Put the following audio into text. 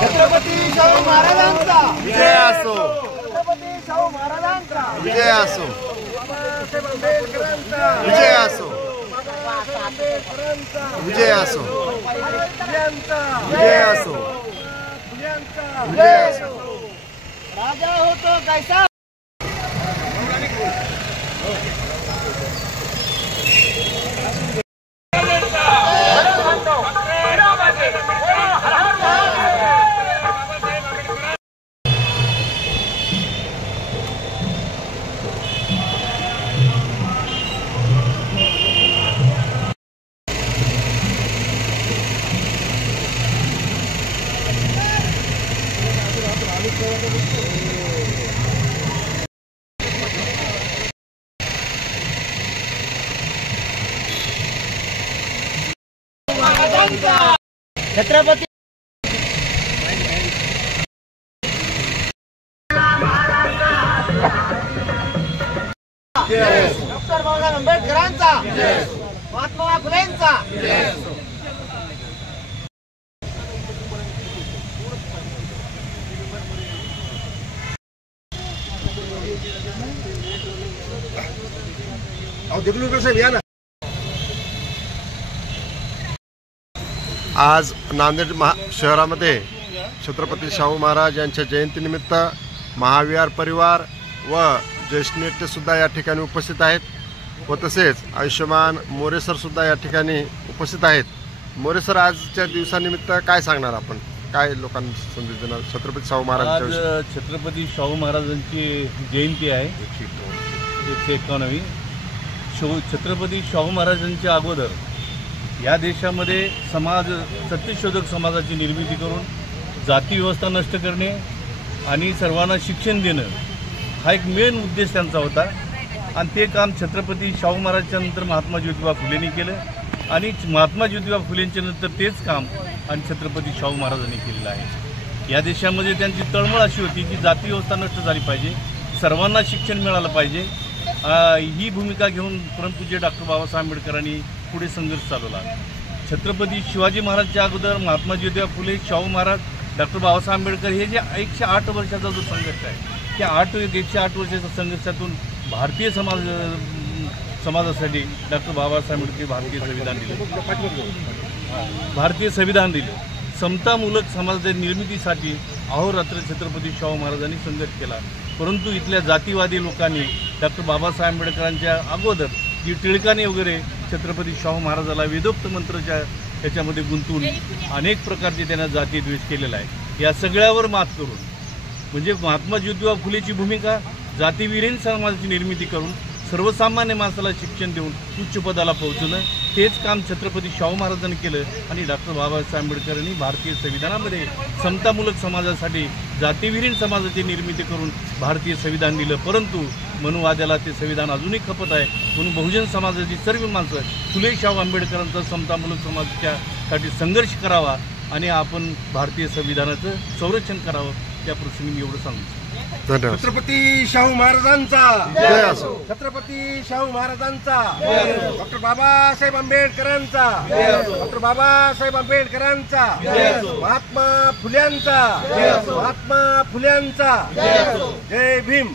छत्रपती शाहू महाराजांचा विजय असो. छत्रपती शाहू महाराजांचा विजय असो. बाबासाहेब आंबेडकरांचा विजय असो. बाबासाहेब आंबेडकरांचा विजय असो. फुल्यांचा विजय असो. फुल्यांचा विजय असो. राजा होतो कैसा छत्रपती डॉक्टर बाबासाहेब आंबेडकरांचा महात्मा फुलेंचा आज नांदेड शहरामध्ये छत्रपती शाहू महाराज यांच्या जयंतीनिमित्त महाविहार परिवार व ज्येष्ठ नेतेसुद्धा या ठिकाणी उपस्थित आहेत व तसेच आयुष्यमान मोरे सरसुद्धा या ठिकाणी उपस्थित आहेत. मोरे सर, आजच्या दिवसानिमित्त काय सांगणार आपण? काय लोकांना संदेश देणार छत्रपती शाहू महाराज? आज छत्रपती शाहू महाराजांची जयंती आहे 151वी. छत्रपती शाहू देशांच्या अगोदर या देशामध्ये सत्यशोधक समाजाची निर्मिती करून जाती व्यवस्था नष्ट करणे आणि सर्वांना शिक्षण देणं हा एक मेन उद्देश त्यांचा होता. आणि ते काम छत्रपती शाहू महाराजांच्या नंतर महात्मा ज्योतिबा फुलेंनी केलं आणि महात्मा ज्योतिबा फुलेंच्या नंतर तेच काम आणि छत्रपती शाहू महाराजांनी केलेलं आहे. या देशामध्ये त्यांची तळमळ अशी होती की जाती व्यवस्था नष्ट झाली पाहिजे, सर्वांना शिक्षण मिळालं पाहिजे. ही भूमिका घेऊन परमपूज्य डॉक्टर बाबासाहेब आंबेडकरांनी पुढे संघर्ष चालवला. छत्रपती शिवाजी महाराजच्या अगोदर महात्मा ज्योतिबा फुले, शाहू महाराज, डॉक्टर बाबासाहेब आंबेडकर हे जे 108 वर्षाचा जो संघर्ष आहे त्या 108 वर्षाच्या संघर्षातून भारतीय समाजासाठी डॉक्टर बाबासाहेब आंबेडकर भारतीय संविधान दिलं. समतामूलक समाजाच्या निर्मितीसाठी अहोरात्र छत्रपती शाहू महाराजांनी संघर्ष केला. परंतु इथल्या जातीवादी लोकांनी डॉक्टर बाबासाहेब आंबेडकरांच्या अगोदर जी टिळकाने वगैरे छत्रपती शाहू महाराजाला वेदोक्त मंत्राच्या याच्यामध्ये गुंतवून अनेक प्रकारचे त्यांना जातीद्वेष केलेला आहे. या सगळ्यावर मात करून म्हणजे महात्मा ज्योतिबा फुलेची भूमिका जातीविहीन समाजाची निर्मिती करून सर्वसामान्य माणसाला शिक्षण देऊन उच्च पदाला पोहोचवणं तेच काम छत्रपती शाहू महाराजांनी केलं. आणि डॉक्टर बाबासाहेब आंबेडकरांनी भारतीय संविधानामध्ये समतामूलक समाजासाठी जातीविहीन समाजाची निर्मिती करून भारतीय संविधान दिलं. परंतु मनुवाद्याला ते संविधान अजूनही खपत आहे. म्हणून बहुजन समाजाची सर्व माणसं फुले शाहू आंबेडकरांचा समतामूलक समाजासाठी संघर्ष करावा आणि आपण भारतीय संविधानाचं संरक्षण करावं. त्या प्रसंगी मी एवढं सांगू. छत्रपती शाहू महाराजांचा जय असो. छत्रपती शाहू महाराजांचा डॉक्टर बाबासाहेब आंबेडकरांचा डॉक्टर बाबासाहेब आंबेडकरांचा महात्मा फुल्यांचा महात्मा फुल्यांचा जय भीम.